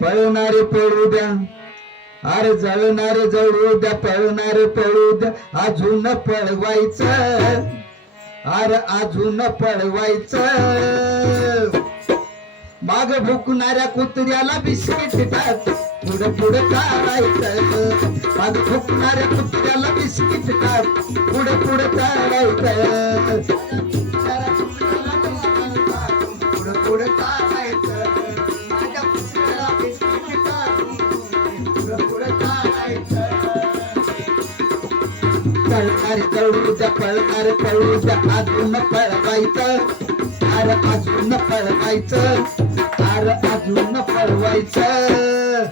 पळणारे पळू द्या अरे जळणारे जळू द्या पळणारे पळू द्या अजून पळवायचं. अरे अजून पळवायचं. माग भुकणाऱ्या कुत्र्याला बिस्किट टाक. पुढं पुढं चालायचं माग भुकणाऱ्या कुत्र्याला बिस्किट टाक. पुढं पुढं चालायचं पळ अरे द्या पळ अरे द्या आजून पळवायचं. अरे अजून पळवायचं. अरे अजून पळवायचं.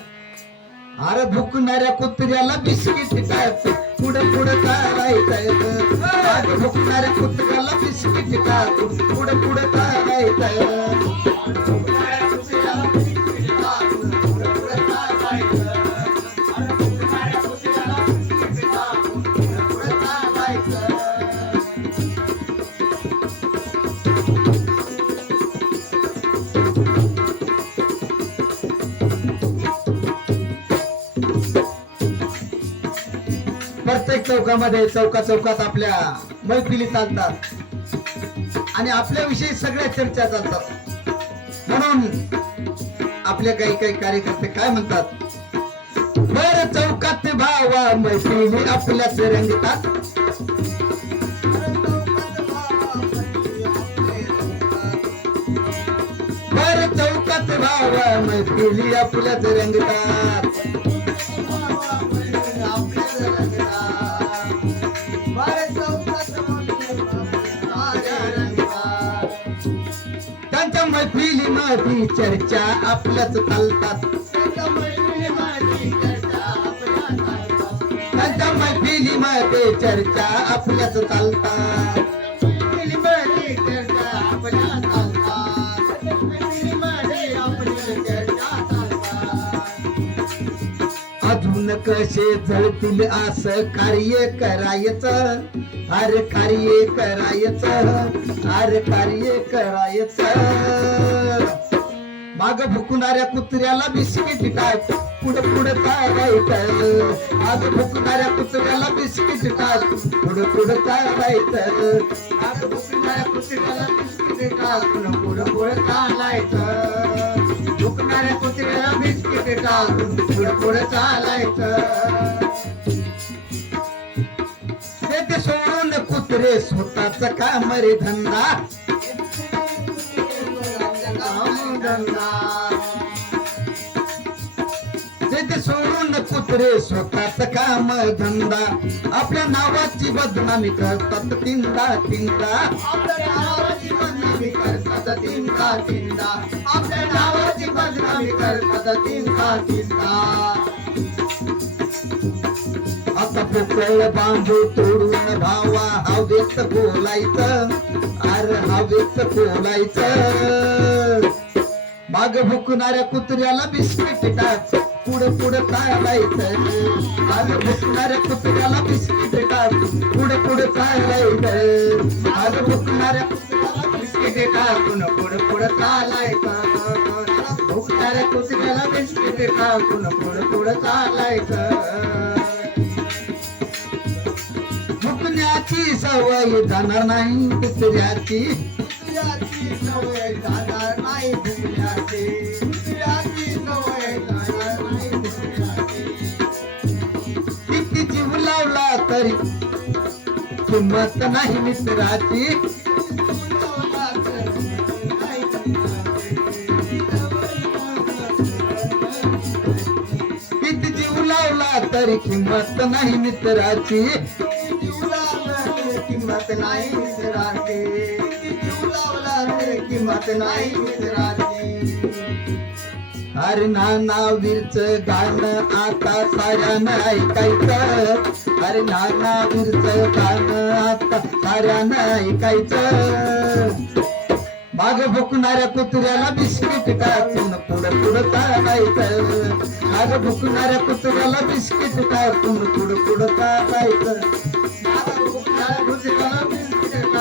अरे भुकणाऱ्या कुत्र्याला बिस्किट टाक पुढे पुढे चालायचं. अरे भुकणाऱ्या कुत्र्याला बिस्किट टाक पुढे पुढे चालायचं. चौकामध्ये चौका चौकात आपल्या मैफिली चालतात. आणि आपल्याविषयी सगळ्या चर्चा चालतात. म्हणून आपले काही काही कार्यकर्ते काय म्हणतात? बर चौकात भावा मैफिली आपल्याच रंगतात बर चौकात भावा मैफिली आपल्याच रंगतात माझी चर्चा आपल्याच चालतात. त्यांच्या मैफिलीमध्ये चर्चा आपल्याच चालतात. अजून कसे जळतील असं कार्य करायचं? अरे कार्य करायचं अरे कार्य करायचं. माग भुकणाऱ्या कुत्र्याला बिस्किट टाक पुढं पुढे चालायचं माग भुकणाऱ्या कुत्र्याला बिस्किट टाक पुढं पुढं चालायचं माग भुकणाऱ्या कुत्र्याला बिस्किट टाक पुढं पुढं पुढं चालायचं झुकणाऱ्या कुत्र्याला बिस्किट टाकून पुढं पुढं चालायचं स्वतःच काम रे धंदा. ते सोडून कुत्रे स्वतःच काम धंदा. आपल्या नावाची बदनामी करतात तिंदा तिंदा आपल्या नावाची बदनामी करतात तिंदा तिंदा आपल्या नावाची बदनामी करतात तिंदा तिंदा पोकळ बांबू तोडून भावा हवेत बोलायचं. अरे हवेत बोलायचं. माग भुकणाऱ्या कुत्र्याला बिस्किट टाक. पुढं पुढं चालायचं माग भुकणाऱ्या कुत्र्याला बिस्किट टाक. पुढं पुढं चालायचं माग भुकणाऱ्या कुत्र्याला बिस्किट टाकून पुढं पुढं चालायचं भुकणाऱ्या कुत्र्याला बिस्किट टाकून पुढं पुढं चालायचं सवय जाणार नाही कुत्र्याची कुत्र्याची सवय जाणार नाही भुकण्याची सवय जाणार नाही भुकण्याची किती जीव लावला तरी किंमत नाही मित्राची. किती जीव लावला तरी किंमत नाही मित्राची. किंमत नाही मित्राची. जीव लावला रे किंमत नाही मित्राची. अरे नाना वीरच गाणं आता साऱ्यानं ऐकायचं. अरे नाना वीरच गाणं आता साऱ्यानं ऐकायचं. माग भुकणाऱ्या कुत्र्याला बिस्किट टाकून पुढं पुढं चालायचं. माग भुकणाऱ्या कुत्र्याला बिस्किट टाकून पुढं पुढं चालायचं.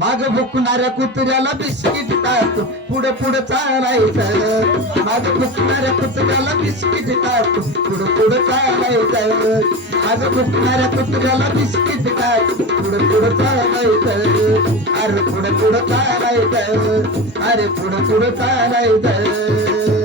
माग भुकणाऱ्या कुत्र्याला बिस्किट टाक. पुढे पुढे चालायचं. माग भुकणाऱ्या कुत्र्याला बिस्किट टाक. पुढे पुढे चालायचं. माग भुकणाऱ्या कुत्र्याला बिस्किट टाक. पुढे पुढे चालायचं. अरे पुढे पुढे चालायचं. अरे पुढे पुढे चालायचं.